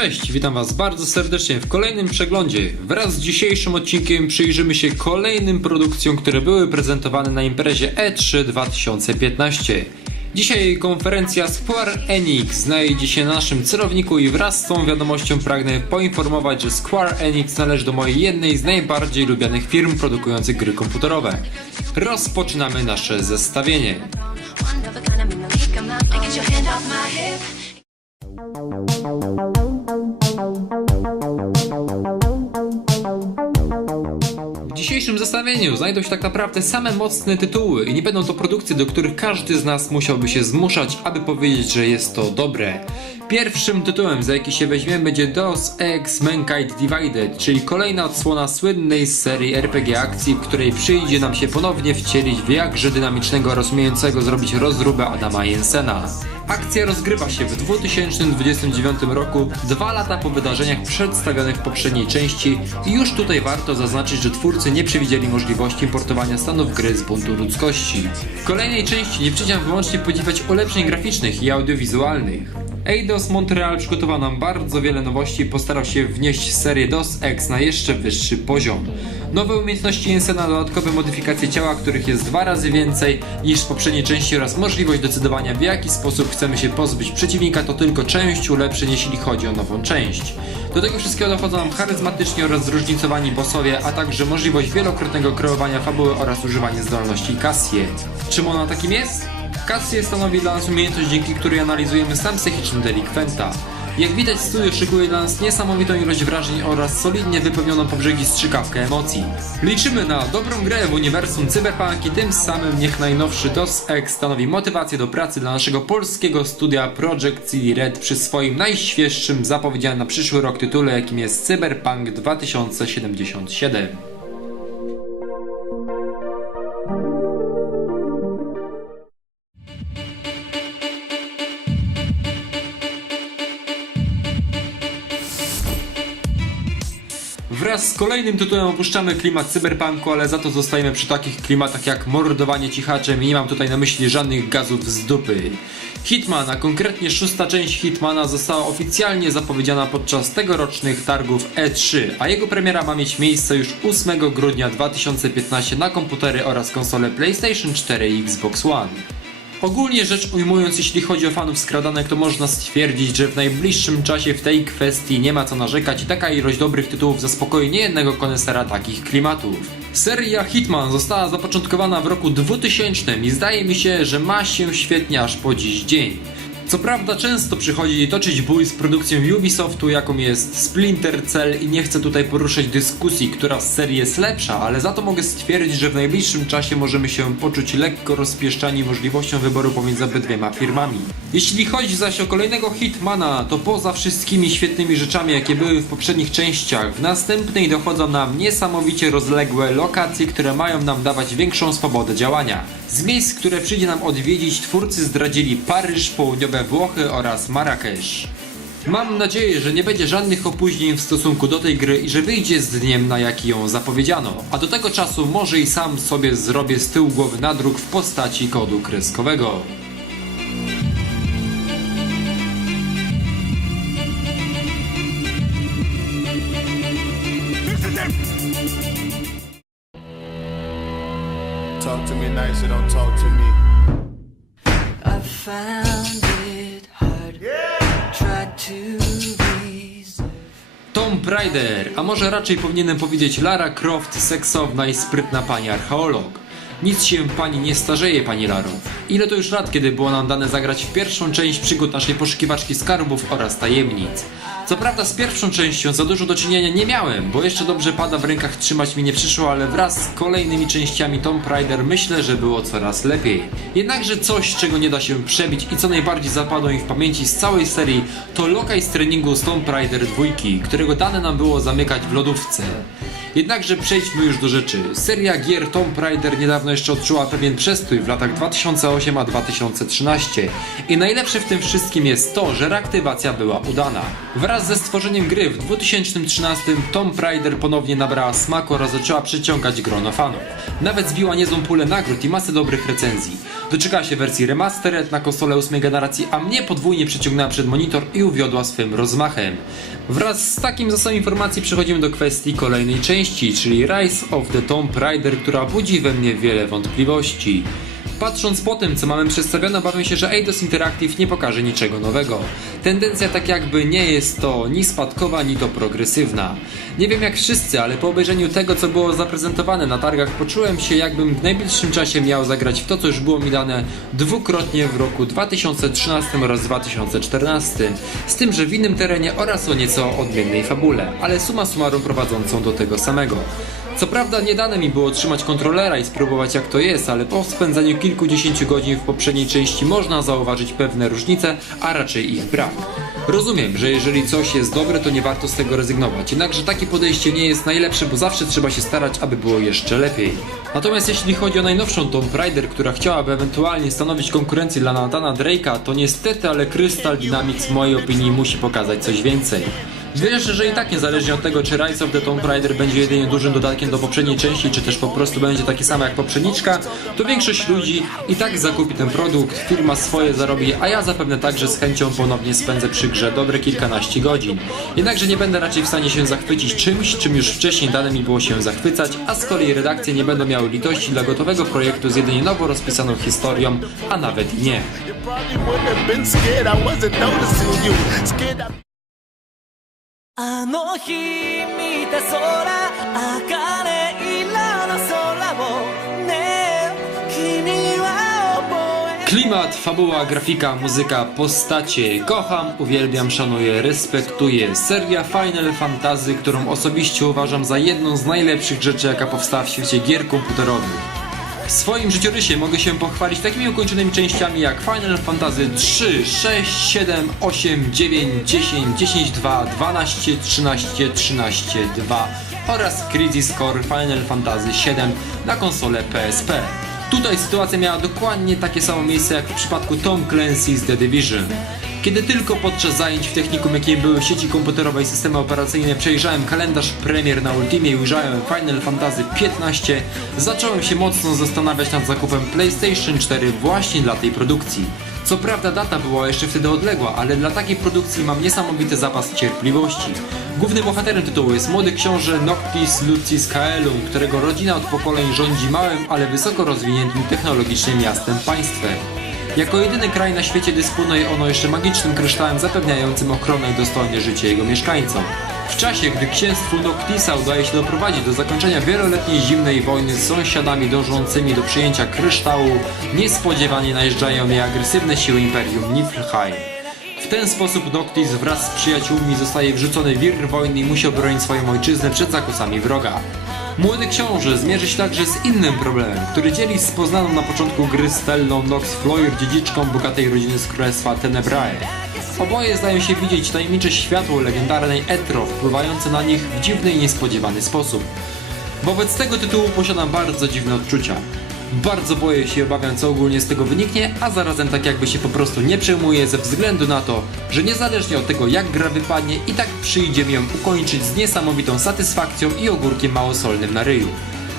Cześć, witam Was bardzo serdecznie w kolejnym przeglądzie. Wraz z dzisiejszym odcinkiem przyjrzymy się kolejnym produkcjom, które były prezentowane na imprezie E E3 2015. Dzisiaj konferencja Square Enix znajdzie się na naszym celowniku i wraz z tą wiadomością pragnę poinformować, że Square Enix należy do mojej jednej z najbardziej lubianych firm produkujących gry komputerowe. Rozpoczynamy nasze zestawienie. One W dzisiejszym zestawieniu znajdą się tak naprawdę same mocne tytuły i nie będą to produkcje, do których każdy z nas musiałby się zmuszać, aby powiedzieć, że jest to dobre. Pierwszym tytułem, za jaki się weźmiemy, będzie Deus Ex Mankind Divided, czyli kolejna odsłona słynnej serii RPG akcji, w której przyjdzie nam się ponownie wcielić w jakże dynamicznego oraz umiejącego zrobić rozróbę Adama Jensena. Akcja rozgrywa się w 2029 roku, dwa lata po wydarzeniach przedstawionych w poprzedniej części i już tutaj warto zaznaczyć, że twórcy nie przewidzieli możliwości importowania stanów gry z buntu ludzkości. W kolejnej części nie przyjdzie wyłącznie podziwiać ulepszeń graficznych i audiowizualnych. Eidos Montreal przygotował nam bardzo wiele nowości i postarał się wnieść serię DOS X na jeszcze wyższy poziom. Nowe umiejętności Jensena, dodatkowe modyfikacje ciała, których jest dwa razy więcej niż w poprzedniej części oraz możliwość decydowania w jaki sposób chcemy się pozbyć przeciwnika to tylko część ulepszeń jeśli chodzi o nową część. Do tego wszystkiego dochodzą nam charyzmatycznie oraz zróżnicowani bossowie, a także możliwość wielokrotnego kreowania fabuły oraz używanie zdolności Cassie. Czym ona takim jest? Cassie stanowi dla nas umiejętność, dzięki której analizujemy stan psychiczny delikwenta. Jak widać, studio szykuje dla nas niesamowitą ilość wrażeń oraz solidnie wypełnioną po brzegi strzykawkę emocji. Liczymy na dobrą grę w uniwersum Cyberpunk i tym samym niech najnowszy DOS X stanowi motywację do pracy dla naszego polskiego studia Project CD Red przy swoim najświeższym zapowiedzianym na przyszły rok tytule, jakim jest Cyberpunk 2077. Wraz z kolejnym tytułem opuszczamy klimat cyberpunku, ale za to zostajemy przy takich klimatach jak mordowanie cichaczem i nie mam tutaj na myśli żadnych gazów z dupy. Hitman, a konkretnie szósta część Hitmana została oficjalnie zapowiedziana podczas tegorocznych targów E3, a jego premiera ma mieć miejsce już 8 grudnia 2015 na komputery oraz konsole PlayStation 4 i Xbox One. Ogólnie rzecz ujmując, jeśli chodzi o fanów skradanek, to można stwierdzić, że w najbliższym czasie w tej kwestii nie ma co narzekać i taka ilość dobrych tytułów zaspokoi niejednego konesera takich klimatów. Seria Hitman została zapoczątkowana w roku 2000 i zdaje mi się, że ma się świetnie aż po dziś dzień. Co prawda często przychodzi toczyć bój z produkcją Ubisoftu, jaką jest Splinter Cell i nie chcę tutaj poruszać dyskusji, która z serii jest lepsza, ale za to mogę stwierdzić, że w najbliższym czasie możemy się poczuć lekko rozpieszczani możliwością wyboru pomiędzy obydwiema firmami. Jeśli chodzi zaś o kolejnego Hitmana, to poza wszystkimi świetnymi rzeczami, jakie były w poprzednich częściach, w następnej dochodzą nam niesamowicie rozległe lokacje, które mają nam dawać większą swobodę działania. Z miejsc, które przyjdzie nam odwiedzić, twórcy zdradzili Paryż, południowe Włochy oraz Marrakesz. Mam nadzieję, że nie będzie żadnych opóźnień w stosunku do tej gry i że wyjdzie z dniem, na jaki ją zapowiedziano. A do tego czasu może i sam sobie zrobię z tyłu głowy nadruk w postaci kodu kreskowego. Talk to me nice or don't talk to me. I found it hard. Tried to. Tomb Raider, a może raczej powinienem powiedzieć Lara Croft, seksowna i sprytna pani archeolog. Nic się pani nie starzeje, pani Laro. Ile to już lat, kiedy było nam dane zagrać w pierwszą część przygód naszej poszukiwaczki skarbów oraz tajemnic. Co prawda z pierwszą częścią za dużo do czynienia nie miałem, bo jeszcze dobrze pada w rękach trzymać mi nie przyszło, ale wraz z kolejnymi częściami Tomb Raider myślę, że było coraz lepiej. Jednakże coś, czego nie da się przebić i co najbardziej zapadło mi w pamięci z całej serii, to lokaj z treningu z Tomb Raider 2, którego dane nam było zamykać w lodówce. Jednakże przejdźmy już do rzeczy. Seria gier Tomb Raider niedawno pewno jeszcze odczuła pewien przestój w latach 2008 a 2013. I najlepsze w tym wszystkim jest to, że reaktywacja była udana. Wraz ze stworzeniem gry w 2013 Tomb Raider ponownie nabrała smaku oraz zaczęła przyciągać grono fanów. Nawet zbiła niezłą pulę nagród i masę dobrych recenzji. Doczekała się wersji remastered na konsolę 8 generacji, a mnie podwójnie przyciągnęła przed monitor i uwiodła swym rozmachem. Wraz z takim zasobem informacji przechodzimy do kwestii kolejnej części, czyli Rise of the Tomb Raider, która budzi we mnie wiele wątpliwości. Patrząc po tym, co mamy przedstawione, obawiam się, że Eidos Interactive nie pokaże niczego nowego. Tendencja tak jakby nie jest to ni spadkowa, ni to progresywna. Nie wiem jak wszyscy, ale po obejrzeniu tego, co było zaprezentowane na targach, poczułem się jakbym w najbliższym czasie miał zagrać w to, co już było mi dane dwukrotnie w roku 2013 oraz 2014. Z tym, że w innym terenie oraz o nieco odmiennej fabule, ale suma summarum prowadzącą do tego samego. Co prawda nie dane mi było otrzymać kontrolera i spróbować jak to jest, ale po spędzeniu kilkudziesięciu godzin w poprzedniej części można zauważyć pewne różnice, a raczej ich brak. Rozumiem, że jeżeli coś jest dobre, to nie warto z tego rezygnować, jednakże takie podejście nie jest najlepsze, bo zawsze trzeba się starać, aby było jeszcze lepiej. Natomiast jeśli chodzi o najnowszą Tomb Raider, która chciałaby ewentualnie stanowić konkurencję dla Nathana Drake'a, to niestety, ale Crystal Dynamics w mojej opinii musi pokazać coś więcej. Wierzę, że i tak niezależnie od tego, czy Rise of the Tomb Raider będzie jedynie dużym dodatkiem do poprzedniej części, czy też po prostu będzie taki sam jak poprzedniczka, to większość ludzi i tak zakupi ten produkt, firma swoje zarobi, a ja zapewne także z chęcią ponownie spędzę przy grze dobre kilkanaście godzin. Jednakże nie będę raczej w stanie się zachwycić czymś, czym już wcześniej dane mi było się zachwycać, a z kolei redakcje nie będą miały litości dla gotowego projektu z jedynie nowo rozpisaną historią, a nawet nie. あの日見た空茜色の空をねえ君は覚え Klimat, fabuła, grafika, muzyka, postacie. Kocham, uwielbiam, szanuję, respektuję. Seria Final Fantasy, którą osobiście uważam za jedną z najlepszych rzeczy, jaka powstała w świecie gier komputerowych. W swoim życiorysie mogę się pochwalić takimi ukończonymi częściami jak Final Fantasy 3, 6, 7, 8, 9, 10, 10, 2, 12, 13, 13, 2 oraz Crisis Core Final Fantasy 7 na konsolę PSP. Tutaj sytuacja miała dokładnie takie samo miejsce jak w przypadku Tom Clancy's The Division. Kiedy tylko podczas zajęć w technikum, jakim były sieci komputerowe i systemy operacyjne, przejrzałem kalendarz premier na Ultimie i ujrzałem Final Fantasy XV, zacząłem się mocno zastanawiać nad zakupem PlayStation 4 właśnie dla tej produkcji. Co prawda data była jeszcze wtedy odległa, ale dla takiej produkcji mam niesamowity zapas cierpliwości. Głównym bohaterem tytułu jest młody książę Noctis Lucis Caelum, którego rodzina od pokoleń rządzi małym, ale wysoko rozwiniętym technologicznie miastem państwem. Jako jedyny kraj na świecie dysponuje ono jeszcze magicznym kryształem zapewniającym ochronę i dostojne życie jego mieszkańcom. W czasie, gdy księstwu Noctisa udaje się doprowadzić do zakończenia wieloletniej zimnej wojny z sąsiadami dążącymi do przyjęcia kryształu, niespodziewanie najeżdżają jej agresywne siły Imperium Niflheim. W ten sposób Noctis wraz z przyjaciółmi zostaje wrzucony w wir wojny i musi obronić swoją ojczyznę przed zakusami wroga. Młody książę zmierzy się także z innym problemem, który dzieli z poznaną na początku gry Stellą Nox Floyer dziedziczką bogatej rodziny z królestwa Tenebrae. Oboje zdają się widzieć tajemnicze światło legendarnej Etro wpływające na nich w dziwny i niespodziewany sposób. Wobec tego tytułu posiadam bardzo dziwne odczucia. Bardzo boję się i obawiam, co ogólnie z tego wyniknie, a zarazem tak jakby się po prostu nie przejmuję ze względu na to, że niezależnie od tego jak gra wypadnie, i tak przyjdzie mi ją ukończyć z niesamowitą satysfakcją i ogórkiem małosolnym na ryju.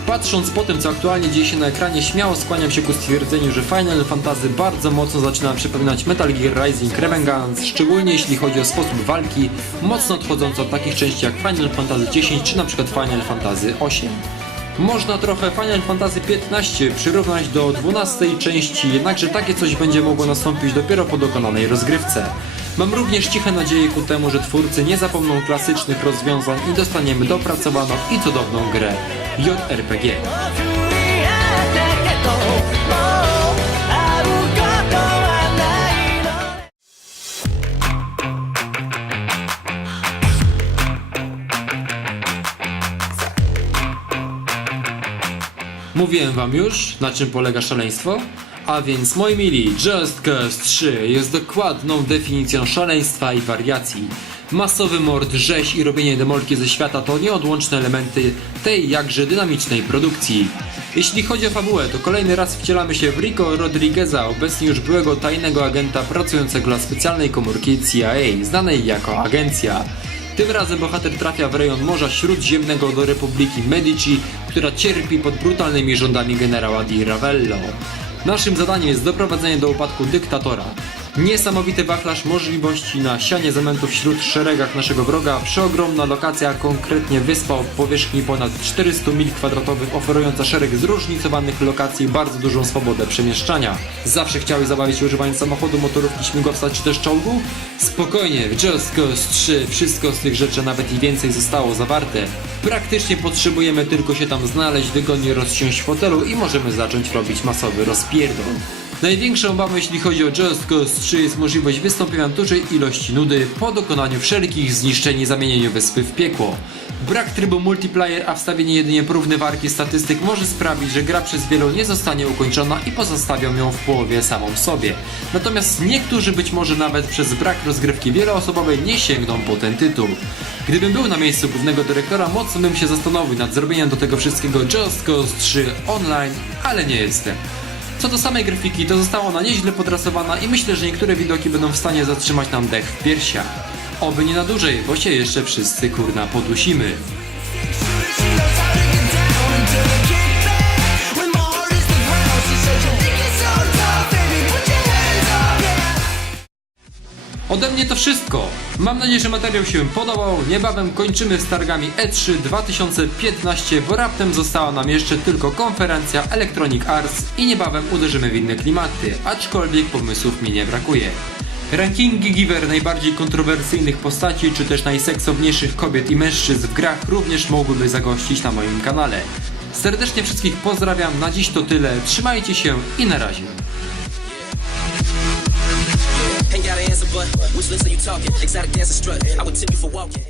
Patrząc po tym, co aktualnie dzieje się na ekranie, śmiało skłaniam się ku stwierdzeniu, że Final Fantasy bardzo mocno zaczyna przypominać Metal Gear Rising Revengeance, szczególnie jeśli chodzi o sposób walki, mocno odchodząc od takich części jak Final Fantasy X czy przykład Final Fantasy VIII. Można trochę Final Fantasy XV przyrównać do 12 części, jednakże takie coś będzie mogło nastąpić dopiero po dokonanej rozgrywce. Mam również ciche nadzieje ku temu, że twórcy nie zapomną klasycznych rozwiązań i dostaniemy dopracowaną i cudowną grę JRPG. Mówiłem wam już, na czym polega szaleństwo? A więc, moi mili, Just Cause 3 jest dokładną definicją szaleństwa i wariacji. Masowy mord, rzeź i robienie demolki ze świata to nieodłączne elementy tej jakże dynamicznej produkcji. Jeśli chodzi o fabułę, to kolejny raz wcielamy się w Rico Rodrigueza, obecnie już byłego tajnego agenta pracującego dla specjalnej komórki CIA, znanej jako Agencja. Tym razem bohater trafia w rejon Morza Śródziemnego do Republiki Medici, która cierpi pod brutalnymi rządami generała Di Ravello. Naszym zadaniem jest doprowadzenie do upadku dyktatora. Niesamowity wachlarz możliwości na sianie zamętów wśród szeregach naszego wroga, przeogromna lokacja, konkretnie wyspa o powierzchni ponad 400 mil kwadratowych, oferująca szereg zróżnicowanych lokacji bardzo dużą swobodę przemieszczania. Zawsze chciałeś zabawić się używając samochodu, motorówki, śmigłowca czy też czołgu? Spokojnie, w Just Cause 3 wszystko z tych rzeczy, nawet i więcej zostało zawarte. Praktycznie potrzebujemy tylko się tam znaleźć, wygodnie rozsiąść w fotelu i możemy zacząć robić masowy rozpierdol. Największą obawą jeśli chodzi o Just Cause 3 jest możliwość wystąpienia dużej ilości nudy po dokonaniu wszelkich zniszczeń i zamienieniu wyspy w piekło. Brak trybu multiplayer, a wstawienie jedynie porównywarki statystyk może sprawić, że gra przez wielu nie zostanie ukończona i pozostawią ją w połowie samą sobie. Natomiast niektórzy być może nawet przez brak rozgrywki wieloosobowej nie sięgną po ten tytuł. Gdybym był na miejscu głównego dyrektora, mocno bym się zastanowił nad zrobieniem do tego wszystkiego Just Cause 3 online, ale nie jestem. Co do samej grafiki, to została ona nieźle podrasowana i myślę, że niektóre widoki będą w stanie zatrzymać nam dech w piersiach. Oby nie na dłużej, bo się jeszcze wszyscy kurna podusimy. Ode mnie to wszystko. Mam nadzieję, że materiał się podobał. Niebawem kończymy z targami E3 2015, bo raptem została nam jeszcze tylko konferencja Electronic Arts i niebawem uderzymy w inne klimaty, aczkolwiek pomysłów mi nie brakuje. Rankingi giver najbardziej kontrowersyjnych postaci, czy też najseksowniejszych kobiet i mężczyzn w grach również mogłyby zagościć na moim kanale. Serdecznie wszystkich pozdrawiam, na dziś to tyle, trzymajcie się i na razie. Ain't got an answer, but which lips are you talking? Exotic dancer strut. I would tip you for walking.